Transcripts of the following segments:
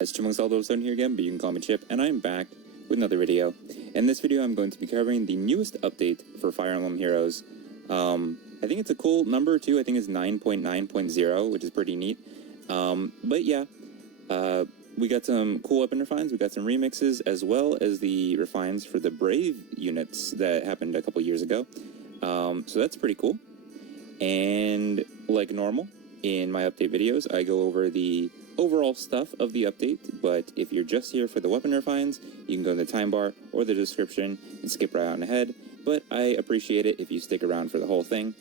It's Chipmunks here again, but you can call me Chip, and I'm back with another video. In this video, I'm going to be covering the newest update for Fire Emblem Heroes. I think it's a cool number, too. I think it's 9.9.0, which is pretty neat. But yeah, we got some cool weapon refines, we got some remixes, as well as the refines for the Brave units that happened a couple years ago. So that's pretty cool. And like normal, in my update videos, I go over the overall stuff of the update, but if you're just here for the weapon refines, you can go in the time bar or the description and skip right on ahead, but I appreciate it if you stick around for the whole thing.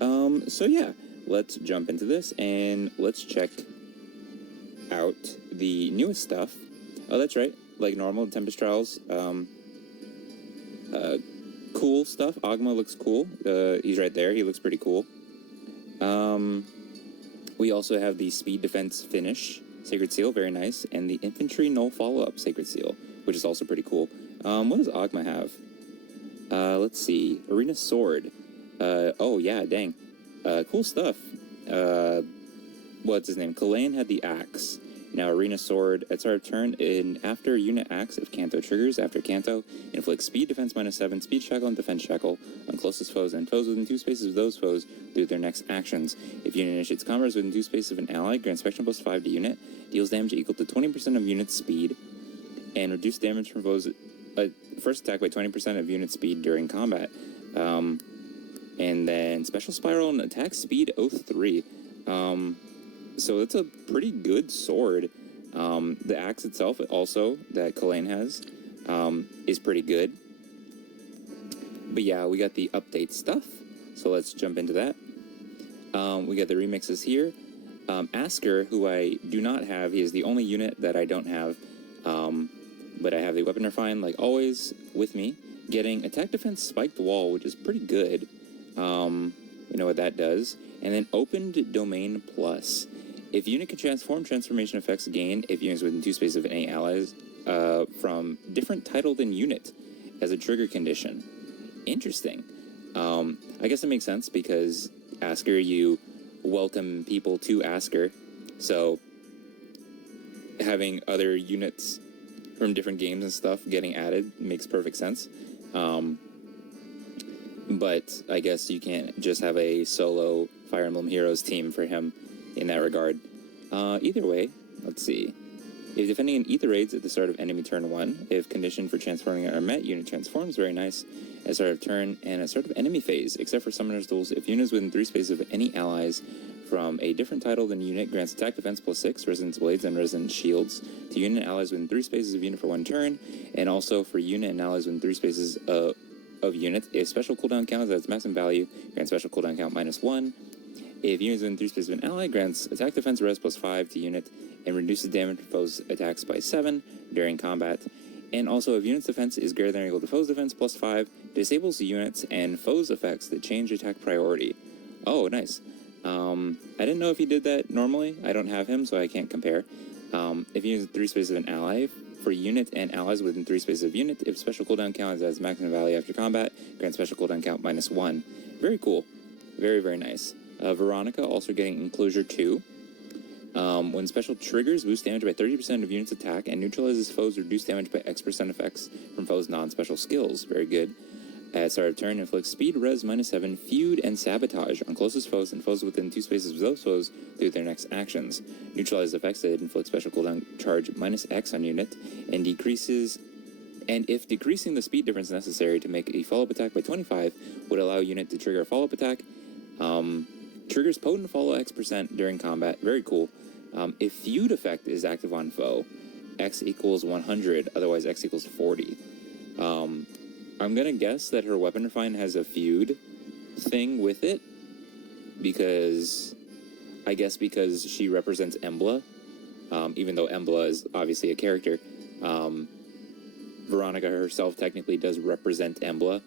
So yeah, let's jump into this and let's check out the newest stuff. Oh, that's right, like normal, Tempest Trials, cool stuff. Agma looks cool. He's right there, he looks pretty cool. We also have the Speed Defense Finish Sacred Seal, very nice, and the Infantry Null Follow-Up Sacred Seal, which is also pretty cool. What does Agma have? Let's see. Arena Sword. Oh yeah, dang. Cool stuff. What's his name? Kalain had the Axe. Now Arena Sword, at start of turn, after unit Axe, if Kanto triggers, after Kanto, inflicts Speed Defense -7, Speed Shackle, and Defense Shackle on closest foes, and foes within 2 spaces of those foes through their next actions. If unit initiates combos within 2 spaces of an ally, grants Spectrum +5 to unit, deals damage equal to 20% of unit speed, and reduce damage from foes' first attack by 20% of unit speed during combat. And then Special Spiral and Attack Speed 03. So it's a pretty good sword. The axe itself also, that Kalain has, is pretty good. But yeah, we got the update stuff, so let's jump into that. We got the remixes here. Asker, who I do not have, he is the only unit that I don't have, but I have the Weapon Refine, like always, with me, getting Attack Defense Spiked Wall, which is pretty good. You know what that does. And then Opened Domain Plus. If unit can transform, transformation effects gain if units within 2 spaces of any allies from different title than unit as a trigger condition. Interesting. I guess it makes sense because Asker, you welcome people to Asker, so having other units from different games and stuff getting added makes perfect sense. But I guess you can't just have a solo Fire Emblem Heroes team for him in that regard. Either way, let's see. If defending an Ether raids at the start of enemy turn 1, if condition for transforming are met, unit transforms, very nice, at start of turn, and at start of enemy phase, except for Summoner's Duels, if units within 3 spaces of any allies from a different title than unit grants attack defense +6, resonance blades, and resonance shields to unit allies within 3 spaces of unit for 1 turn, and also for unit and allies within 3 spaces of unit. If special cooldown count is at its maximum value, grants special cooldown count -1. If units within 3 spaces of an ally, grants attack defense res +5 to unit, and reduces damage to foes' attacks by 7 during combat. And also, if unit's defense is greater than or equal to foes' defense +5, disables the units and foes' effects that change attack priority. Oh, nice. I didn't know if he did that normally. I don't have him, so I can't compare. If units in 3 spaces of an ally, for unit and allies within 3 spaces of unit, if special cooldown count is at its maximum value after combat, grant special cooldown count -1. Very cool. Very, very nice. Veronica also getting Enclosure 2. When special triggers, boost damage by 30% of units' attack, and neutralizes foes' reduced damage by X% effects from foes' non-special skills. Very good. At start of turn, inflicts speed res -7, feud, and sabotage on closest foes and foes within 2 spaces of those foes through their next actions. Neutralizes effects that inflict special cooldown charge -X on unit, and if decreasing the speed difference necessary to make a follow-up attack by 25 would allow unit to trigger a follow-up attack. Triggers potent follow X% during combat. Very cool. If feud effect is active on foe, X equals 100, otherwise X equals 40. I'm gonna guess that her weapon refine has a feud thing with it, because she represents Embla, even though Embla is obviously a character. Veronica herself technically does represent Embla,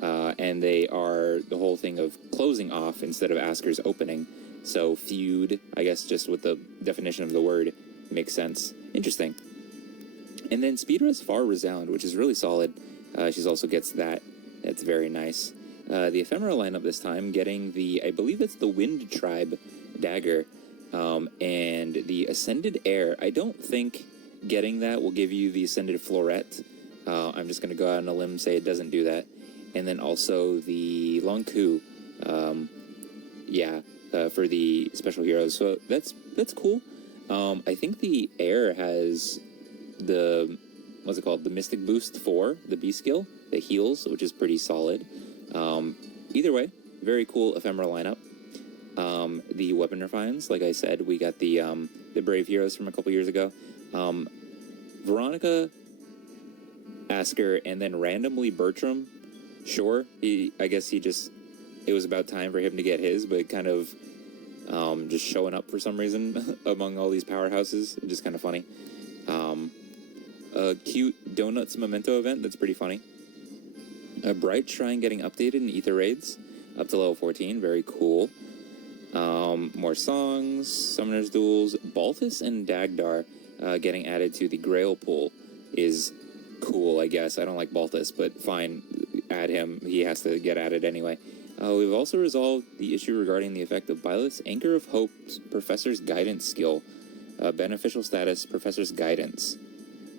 and they are the whole thing of closing off instead of Asker's opening. So feud, I guess just with the definition of the word, makes sense. Interesting. And then Speed Res Far Resound, which is really solid. She also gets that. That's very nice. The Ephemera lineup this time getting I believe it's the Wind Tribe dagger. And the Ascended Air, I don't think getting that will give you the Ascended Floret. I'm just going to go out on a limb and say it doesn't do that. And then also the Long Ku, for the special heroes. So that's cool. I think the Air has the, what's it called? The Mystic Boost 4, the B skill, that heals, which is pretty solid. Either way, very cool ephemeral lineup. The weapon refines, like I said, we got the Brave Heroes from a couple years ago. Veronica, Asker, and then randomly Bertram. Sure, I guess it was about time for him to get his, but kind of just showing up for some reason among all these powerhouses. Just kind of funny. A cute Donuts Memento event that's pretty funny. A Bright Shrine getting updated in Ether Raids up to level 14. Very cool. More songs, Summoner's Duels. Balthus and Dagdar getting added to the Grail pool is cool, I guess. I don't like Balthus, but fine. Add him. He has to get added anyway. We've also resolved the issue regarding the effect of Byleth's Anchor of Hope's Professor's Guidance skill. Beneficial status, Professor's Guidance.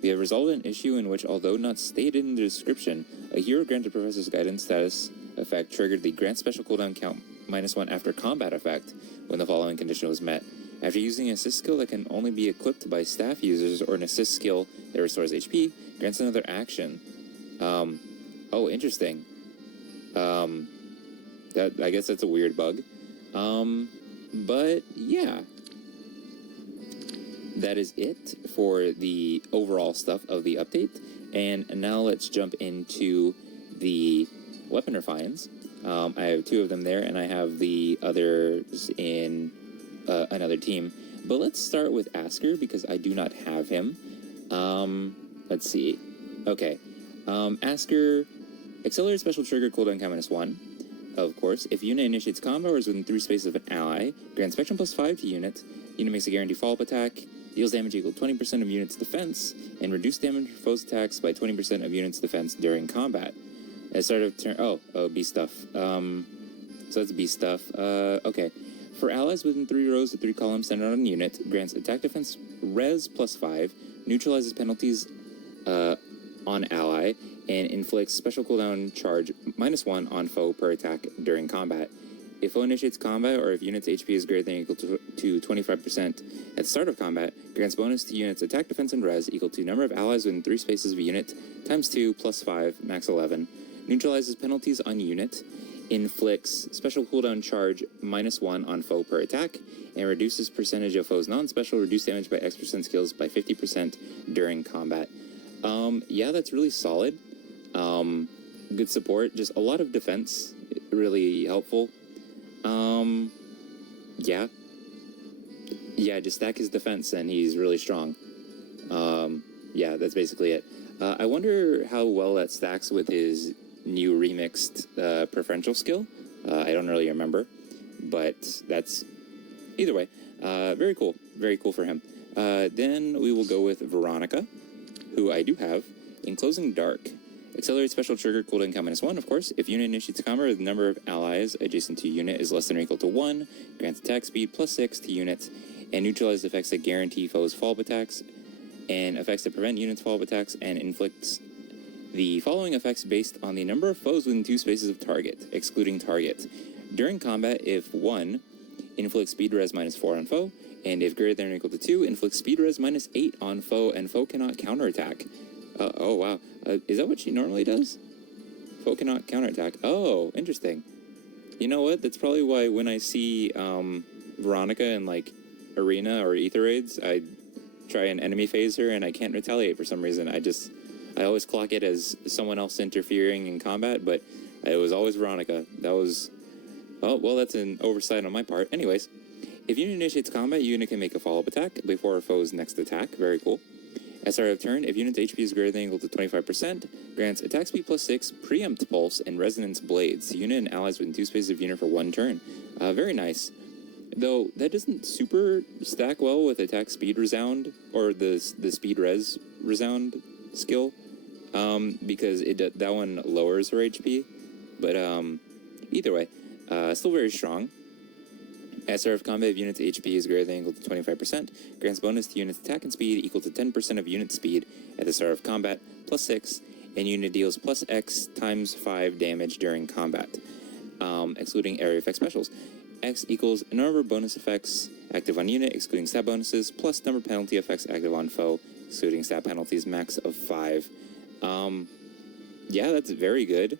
We have resolved an issue in which, although not stated in the description, a hero granted Professor's Guidance status effect triggered the grant special cooldown count -1 after combat effect when the following condition was met. After using an assist skill that can only be equipped by staff users or an assist skill that restores HP, grants another action. Oh, interesting. I guess that's a weird bug. But yeah. That is it for the overall stuff of the update. And now let's jump into the weapon refines. I have 2 of them there, and I have the others in another team. But let's start with Asker, because I do not have him. Let's see. Okay. Asker, accelerated special trigger cooldown count -1. Of course, if unit initiates combat or is within 3 spaces of an ally, grants Spectrum +5 to unit. Unit makes a guaranteed follow-up attack, deals damage equal to 20% of unit's defense, and reduce damage for foes' attacks by 20% of unit's defense during combat. At the start of turn... B stuff. So that's B stuff. Okay. For allies within 3 rows to 3 columns centered on a unit, grants attack defense res +5, neutralizes penalties on ally, and inflicts special cooldown charge -1 on foe per attack during combat. If foe initiates combat, or if unit's HP is greater than or equal to 25% at the start of combat, grants bonus to unit's attack, defense, and res equal to number of allies within 3 spaces of a unit, times 2, +5, max 11, neutralizes penalties on unit, inflicts special cooldown charge -1 on foe per attack, and reduces percentage of foe's non-special reduced damage by X% skills by 50% during combat. Yeah, that's really solid. Good support, just a lot of defense, really helpful. Just stack his defense and he's really strong. That's basically it. I wonder how well that stacks with his new remixed preferential skill. I don't really remember, but that's either way. Very cool for him. Then we will go with Veronica, who I do have in Closing Dark. Accelerate special trigger cooldown count -1, of course. If unit initiates combat, the number of allies adjacent to unit is less than or equal to 1, grants attack speed +6 to units, and neutralizes effects that guarantee foes' follow-up attacks, and effects that prevent units' follow-up attacks, and inflicts the following effects based on the number of foes within 2 spaces of target, excluding target. During combat, if 1, inflicts speed res -4 on foe, and if greater than or equal to 2, inflicts speed res -8 on foe, and foe cannot counterattack. Oh, wow. Is that what she normally does? Foe cannot counterattack. Oh, interesting. You know what? That's probably why when I see Veronica in, like, Arena or Ether Raids, I try and enemy phase her and I can't retaliate for some reason. I always clock it as someone else interfering in combat, but it was always Veronica. That was... Oh, well, that's an oversight on my part. Anyways, if unit initiates combat, unit can make a follow-up attack before a foe's next attack. Very cool. At start of turn, if unit's HP is greater than or equal to 25%, grants attack speed +6, preempt pulse, and resonance blades to unit and allies within 2 spaces of unit for 1 turn. Very nice. Though that doesn't super stack well with attack speed resound, or the speed res resound skill, because that one lowers her HP. But either way, still very strong. At start of combat, if unit's HP is greater than or equal to 25%, grants bonus to unit's attack and speed equal to 10% of unit speed at the start of combat, plus 6, and unit deals plus X times 5 damage during combat, excluding area effect specials. X equals number of bonus effects active on unit, excluding stat bonuses, plus number of penalty effects active on foe, excluding stat penalties, max of 5. Yeah, that's very good.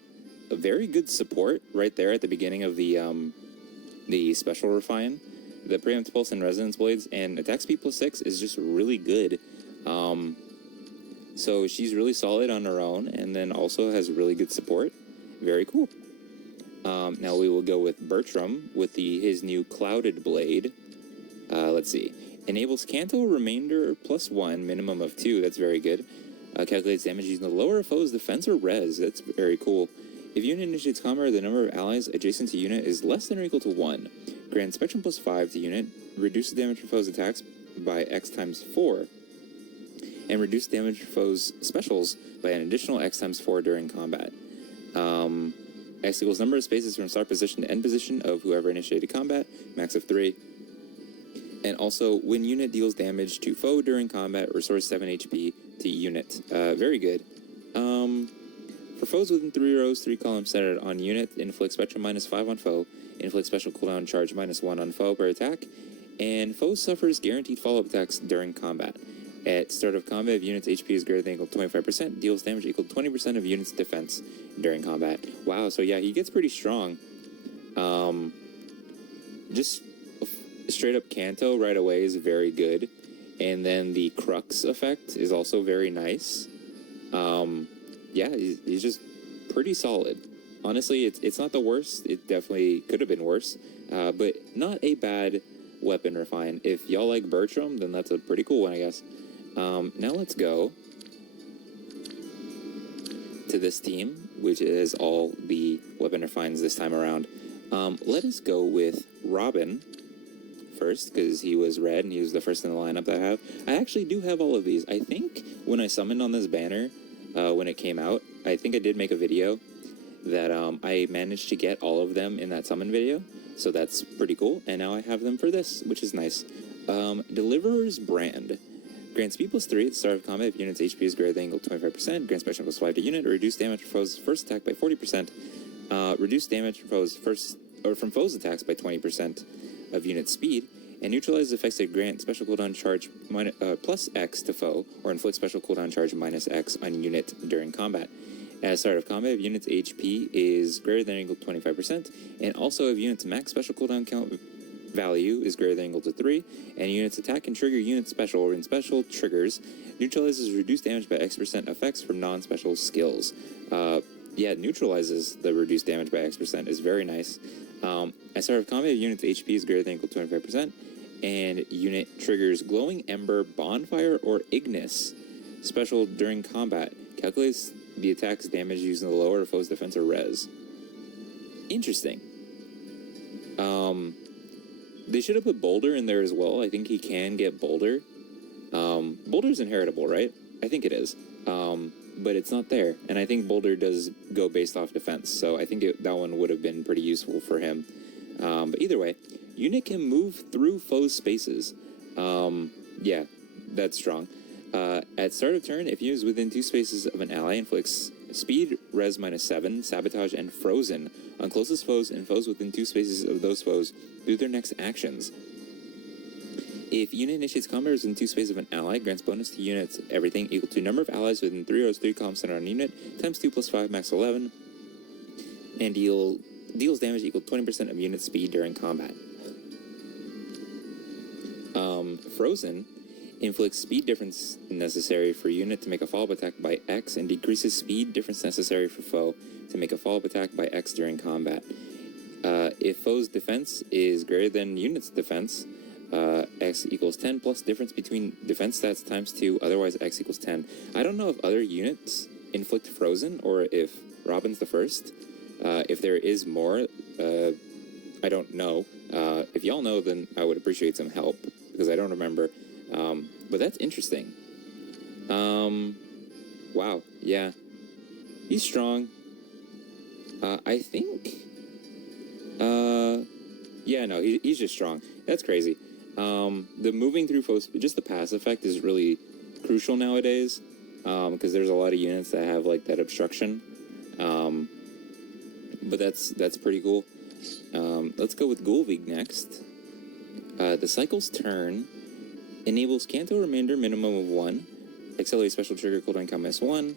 A very good support right there at the beginning of the special refine. The preempt pulse and resonance blades and attack speed plus 6 is just really good. So she's really solid on her own, and then also has really good support. Very cool. Now we will go with Bertram with his new Clouded Blade. Let's see. Enables Canto remainder plus 1, minimum of 2. That's very good. Calculates damage using the lower foe's defense or res. That's very cool. If unit initiates combat, the number of allies adjacent to unit is less than or equal to 1. Grants Spectrum plus 5 to unit. Reduces damage for foes' attacks by X times 4. And reduce damage for foes' specials by an additional X times 4 during combat. X equals number of spaces from start position to end position of whoever initiated combat, max of 3. And also, when unit deals damage to foe during combat, restores 7 HP to unit. Very good. For foes within 3 rows, 3 columns centered on unit, inflict Spectrum minus 5 on foe, inflict special cooldown charge minus 1 on foe per attack, and foe suffers guaranteed follow-up attacks during combat. At start of combat, if unit's HP is greater than or equal to 25%, deals damage equal to 20% of unit's defense during combat. Wow, so yeah, he gets pretty strong. Just straight up Canto right away is very good. And then the Crux effect is also very nice. Yeah, he's just pretty solid. Honestly, it's not the worst. It definitely could have been worse. But not a bad weapon refine. If y'all like Bertram, then that's a pretty cool one, I guess. Now let's go to this team, which is all the weapon refines this time around. Let us go with Robin first, because he was red and he was the first in the lineup that I have. I actually do have all of these. I think when I summoned on this banner, when it came out, I think I did make a video that I managed to get all of them in that summon video, so that's pretty cool. And now I have them for this, which is nice. Deliverer's Brand. Grants speed plus 3 at the start of combat if unit's HP is greater than or equal to 25%. Grants special plus 5 to unit. Reduce damage from foes' first attack by 40%. Reduce damage from foes' attacks by 20% of unit speed. And neutralizes effects that grant special cooldown charge plus X to foe, or inflict special cooldown charge minus X on unit during combat. At the start of combat, if unit's HP is greater than or equal to 25%, and also if unit's max special cooldown count value is greater than or equal to 3, and unit's attack can trigger unit special or in special triggers, neutralizes reduced damage by X% effects from non-special skills. Yeah, neutralizes the reduced damage by X% is very nice. At start of combat, if unit's HP is greater than or equal to 25%, and unit triggers Glowing Ember, Bonfire, or Ignis special during combat. Calculates the attack's damage using the lower foe's defense or res. Interesting. They should have put Boulder in there as well. I think he can get Boulder. Boulder's inheritable, right? I think it is. But it's not there. And I think Boulder does go based off defense, so I think that one would have been pretty useful for him. But either way, unit can move through foes' spaces. Yeah, that's strong. At start of turn, if unit is within 2 spaces of an ally, inflicts speed, res minus 7, sabotage, and frozen on closest foes and foes within 2 spaces of those foes through their next actions. If unit initiates combat within 2 spaces of an ally, grants bonus to units everything equal to number of allies within 3 rows, 3 columns centered on unit, times 2 plus 5, max 11, and deals damage equal to 20% of unit speed during combat. Frozen inflicts speed difference necessary for unit to make a follow-up attack by X and decreases speed difference necessary for foe to make a follow-up attack by X during combat. If foe's defense is greater than unit's defense, X equals 10 plus difference between defense stats times 2, otherwise X equals 10. I don't know if other units inflict frozen or if Robin's the first. If there is more, I don't know. If y'all know, then I would appreciate some help, because I don't remember. But that's interesting. Wow, yeah. He's strong. I think, Yeah, no, he's just strong. That's crazy. The moving through foes, just the pass effect is really crucial nowadays, because there's a lot of units that have like that obstruction. But that's pretty cool. Let's go with Gulvig next. The cycle's turn enables Canto remainder minimum of 1. Accelerate special trigger cooldown count -1.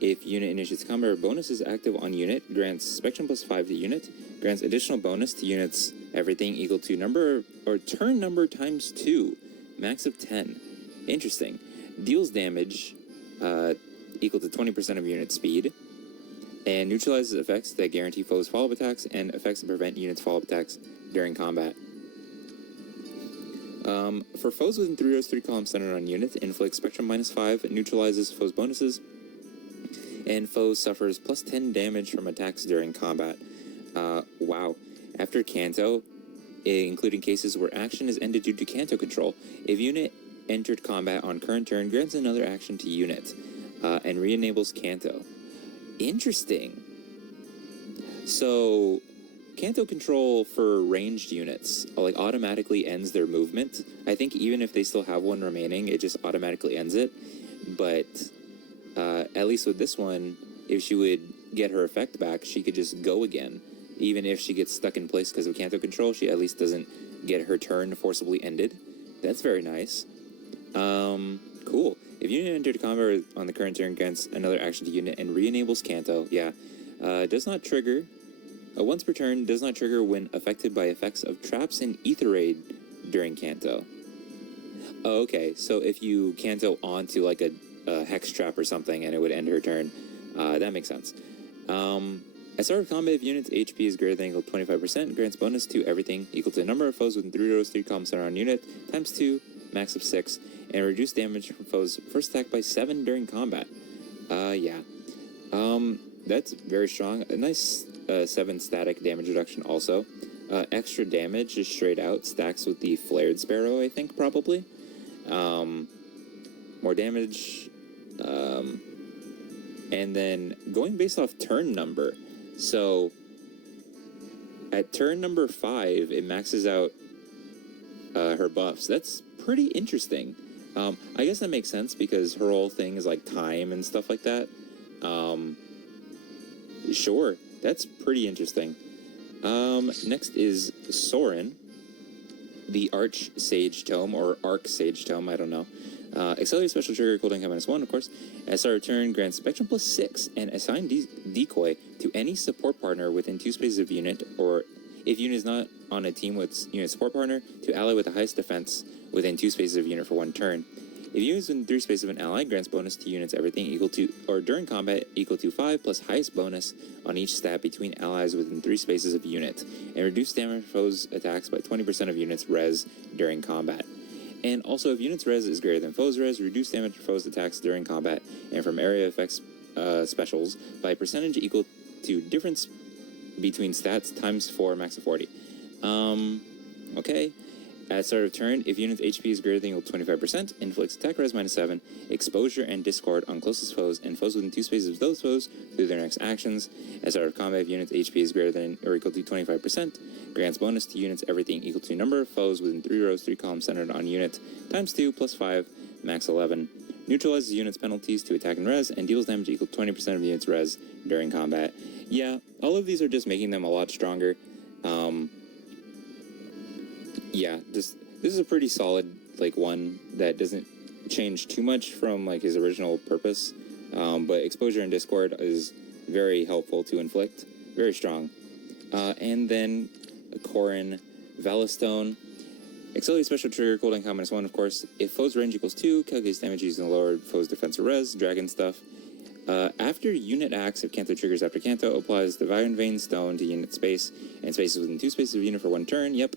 If unit initiates combat or bonus is active on unit, grants Spectrum +5 to unit, grants additional bonus to units, everything equal to number or turn number times 2, max of 10. Interesting. Deals damage equal to 20% of unit speed, and neutralizes effects that guarantee foes follow-up attacks and effects that prevent units follow-up attacks during combat. For foes within 3 rows, 3 columns centered on units, inflicts Spectrum -5, neutralizes foes' bonuses, and foes suffers +10 damage from attacks during combat. Wow. After Canto, including cases where action is ended due to Canto control, if unit entered combat on current turn, grants another action to unit, and re-enables Canto. Interesting. So, Canto control for ranged units, like, automatically ends their movement. I think even if they still have one remaining, it just automatically ends it. But, at least with this one, if she would get her effect back, she could just go again. Even if she gets stuck in place because of Canto control, she at least doesn't get her turn forcibly ended. That's very nice. Cool. If unit entered combat on the current turn, grants another action to unit and re-enables Canto. Yeah. Does not trigger. Once per turn, does not trigger when affected by effects of traps and Ether Raid during Canto. Oh, okay. So if you Canto onto like a Hex Trap or something and it would end her turn, that makes sense. At start of combat, if unit's HP is greater than or equal to 25%, grants bonus to everything equal to the number of foes within 3 rows, 3 columns centered on unit, times 2, max of 6, and reduce damage from foes' first attack by 7 during combat. Yeah. That's very strong. A nice 7 static damage reduction also. Extra damage just straight out stacks with the Flared Sparrow, I think, probably. More damage. And then going based off turn number. So, at turn number 5, it maxes out her buffs. That's pretty interesting. I guess that makes sense because her whole thing is like time and stuff like that. Sure, that's pretty interesting. Next is Soren, the Arch Sage Tome, or Arc Sage Tome, I don't know. Accelerate special trigger cooldown count -1, of course. At start of turn, grants Spectrum +6 and assign decoy to any support partner within 2 spaces of unit, or if unit is not on a team with unit support partner, to ally with the highest defense within 2 spaces of unit for 1 turn. If unit is within 3 spaces of an ally, grants bonus to units everything equal to, or during combat, equal to 5 plus highest bonus on each stat between allies within 3 spaces of unit, and reduce damage for foes' attacks by 20% of units' res during combat. And also, if unit's res is greater than foes' res, reduce damage for foes' attacks during combat, and from area effects specials by percentage equal to difference between stats times 4, max of 40. Okay. At start of turn, if unit's HP is greater than or equal to 25%, inflicts attack res -7, exposure and discord on closest foes and foes within 2 spaces of those foes through their next actions. At start of combat, if unit's HP is greater than or equal to 25%, grants bonus to units everything equal to number of foes within 3 rows, 3 columns centered on unit, times 2 plus 5, max 11. Neutralizes units' penalties to attack and res, and deals damage equal to 20% of units' res during combat. Yeah, all of these are just making them a lot stronger. Yeah, this is a pretty solid, like, one that doesn't change too much from, like, his original purpose. But exposure and discord is very helpful to inflict. Very strong. And then Corrin, Valistone. Accelerate special trigger, cooldown count -1, of course. If foe's range equals 2, calculates damage using the lower foe's defense or res, dragon stuff. After unit acts, if Canto triggers after Canto, applies Divine Vein Stone to unit space, and spaces within 2 spaces of unit for 1 turn. Yep.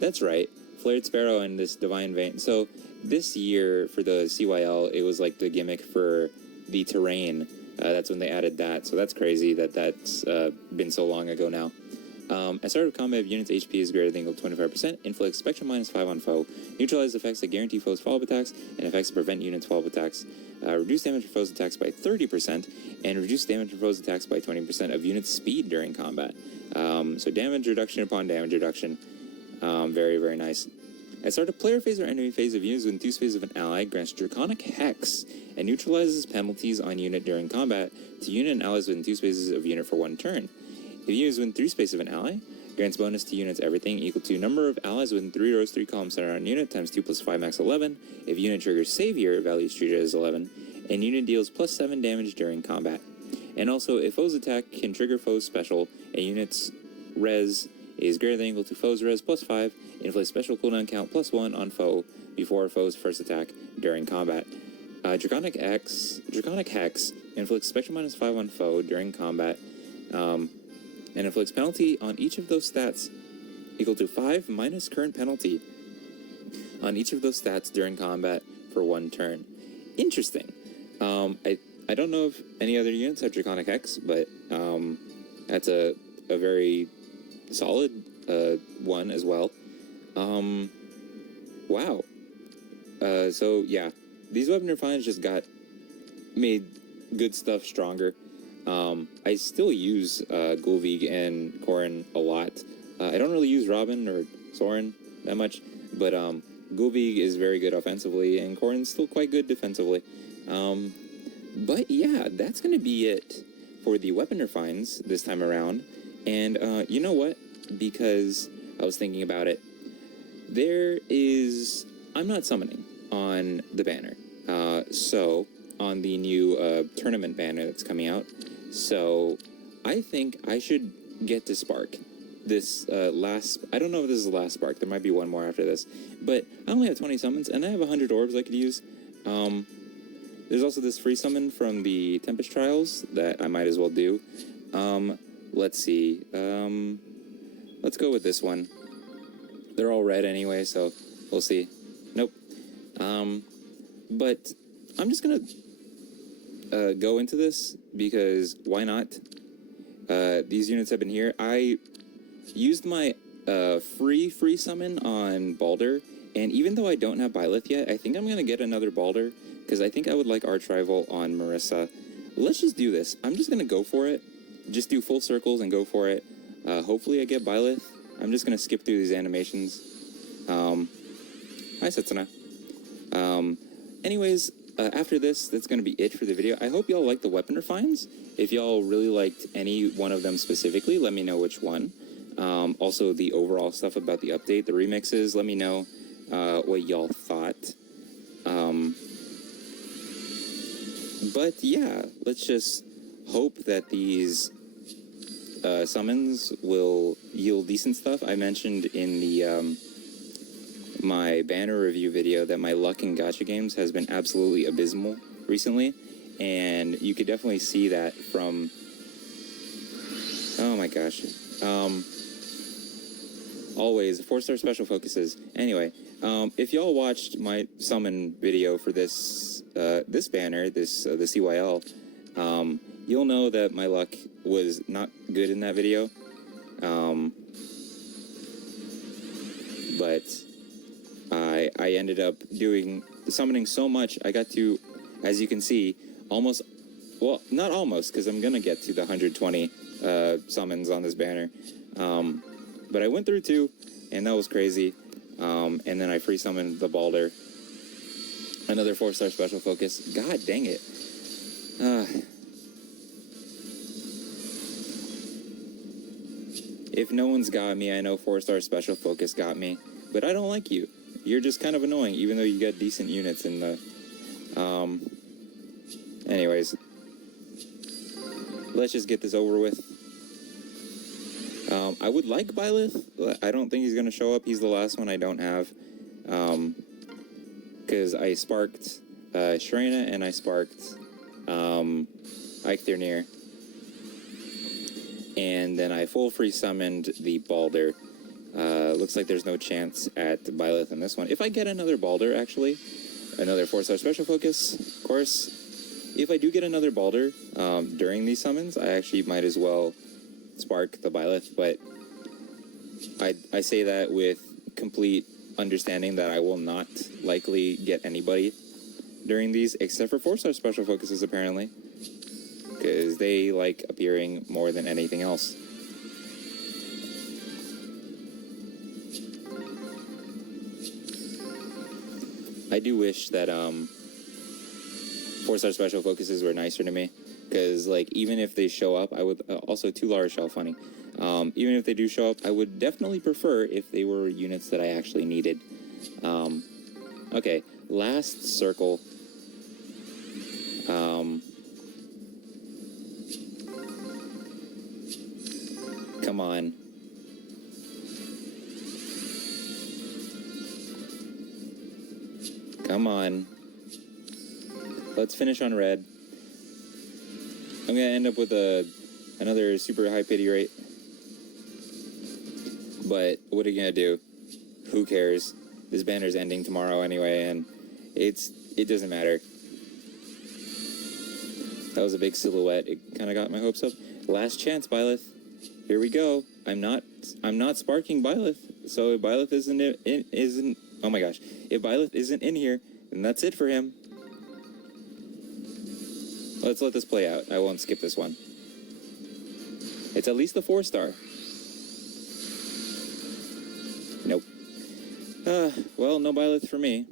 That's right. Flared Sparrow and this Divine Vein. So, this year, for the CYL, it was like the gimmick for the terrain. That's when they added that. So that's crazy that that's been so long ago now. At start of combat, if unit's HP is greater than or equal to 25%, inflicts Spectrum -5 on foe. Neutralize effects that guarantee foes' follow-up attacks, and effects that prevent units' follow-up attacks. Reduce damage for foes' attacks by 30%, and reduce damage for foes' attacks by 20% of units' speed during combat. So damage reduction upon damage reduction. Very, very nice. At start of player phase or enemy phase of units within 2 spaces of an ally, grants Draconic Hex and neutralizes penalties on unit during combat to unit and allies within 2 spaces of unit for 1 turn. If units within 3 spaces of an ally, grants bonus to units everything equal to number of allies within 3 rows, 3 columns centered on unit times 2 plus 5 max 11. If unit triggers Savior, value is treated as 11, and unit deals plus 7 damage during combat. And also, if foe's attack can trigger foe's special, and unit's res is greater than or equal to foe's res plus 5, inflict special cooldown count plus 1 on foe before foe's first attack during combat. Draconic Hex inflicts spectral minus 5 on foe during combat, and inflicts penalty on each of those stats equal to 5 minus current penalty on each of those stats during combat for 1 turn. Interesting. I don't know if any other units have Draconic Hex, but that's a very solid one as well. Wow. So yeah, these weapon refines just made good stuff stronger. I still use Gulvig and Corrin a lot. I don't really use Robin or Soren that much, but Gulvig is very good offensively, and Corrin's still quite good defensively. But yeah, that's going to be it for the weapon refines this time around. And you know what? Because I was thinking about it, I'm not summoning on the banner. So on the new tournament banner that's coming out. So I think I should get to Spark this I don't know if this is the last Spark. There might be one more after this. But I only have 20 summons, and I have 100 orbs I could use. There's also this free summon from the Tempest Trials that I might as well do. Let's see. Let's go with this one. They're all red anyway, so we'll see. Nope. But I'm just gonna go into this because why not? These units have been here. I used my free summon on Balder, and even though I don't have Byleth yet, I think I'm gonna get another Balder because I think I would like Arch Rival on Marissa. Let's just do this. I'm just gonna go for it. Just do full circles and go for it. Hopefully I get Byleth. I'm just gonna skip through these animations. Hi, Setsuna. Anyways, after this, that's gonna be it for the video. I hope y'all like the weapon refines. If y'all really liked any one of them specifically, let me know which one. Also, the overall stuff about the update, the remixes, let me know what y'all thought. But yeah, let's just hope that these summons will yield decent stuff. I mentioned in the my banner review video that my luck in gacha games has been absolutely abysmal recently, and you could definitely see that from... Oh my gosh. Always 4-star special focuses. Anyway, if y'all watched my summon video for this this banner, the CYL, you'll know that my luck was not good in that video. But I ended up summoning so much, I got to, as you can see, almost, well, not almost, because I'm going to get to the 120 summons on this banner. But I went through 2, and that was crazy. And then I free summoned the Balder. Another 4-star special focus. God dang it. If no one's got me, I know 4-star special focus got me. But I don't like you. You're just kind of annoying, even though you got decent units in the... Anyways. Let's just get this over with. I would like Byleth. I don't think he's going to show up. He's the last one I don't have. Because I sparked Shrena and I sparked Eikthyr. And then I full free summoned the Balder. Looks like there's no chance at Byleth in this one. If I get another Balder, actually, another 4-star special focus, of course, if I do get another Balder during these summons, I actually might as well spark the Byleth, but I say that with complete understanding that I will not likely get anybody during these, except for 4-star special focuses, apparently, because they like appearing more than anything else. I do wish that 4-star special focuses were nicer to me, because like even if they show up, I would also 2 large shell funny. Even if they do show up, I would definitely prefer if they were units that I actually needed. Okay, last circle. Come on. Come on. Let's finish on red. I'm gonna end up with another super high pity rate. But what are you gonna do? Who cares? This banner's ending tomorrow anyway, and it doesn't matter. That was a big silhouette. It kind of got my hopes up. Last chance, Byleth. Here we go. I'm not sparking Byleth. So if Byleth isn't oh my gosh. If Byleth isn't in here, then that's it for him. Let's let this play out. I won't skip this one. It's at least the 4-star. Nope. Well, no Byleth for me.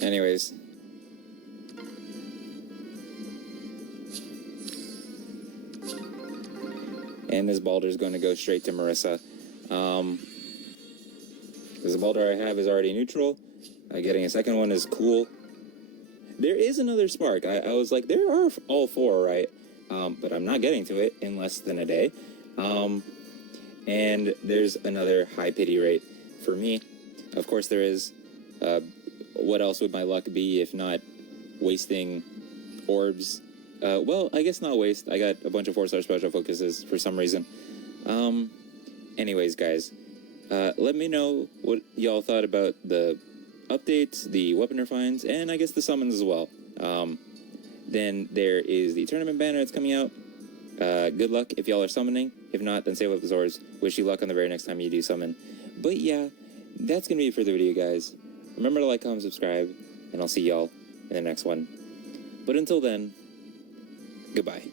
Anyways. And this Balder's going to go straight to Marissa. This Balder I have is already neutral. Getting a second one is cool. There is another spark. I was like, there are all 4, right? But I'm not getting to it in less than a day. And there's another high pity rate for me. Of course there is. What else would my luck be if not wasting orbs? Well, I guess not waste. I got a bunch of 4-star special focuses for some reason. Anyways, guys, let me know what y'all thought about the updates, the weapon refines, and I guess the summons as well. Then there is the tournament banner that's coming out. Good luck if y'all are summoning. If not, then save up the swords. Wish you luck on the very next time you do summon. But yeah, that's going to be it for the video, guys. Remember to like, comment, subscribe, and I'll see y'all in the next one. But until then, goodbye.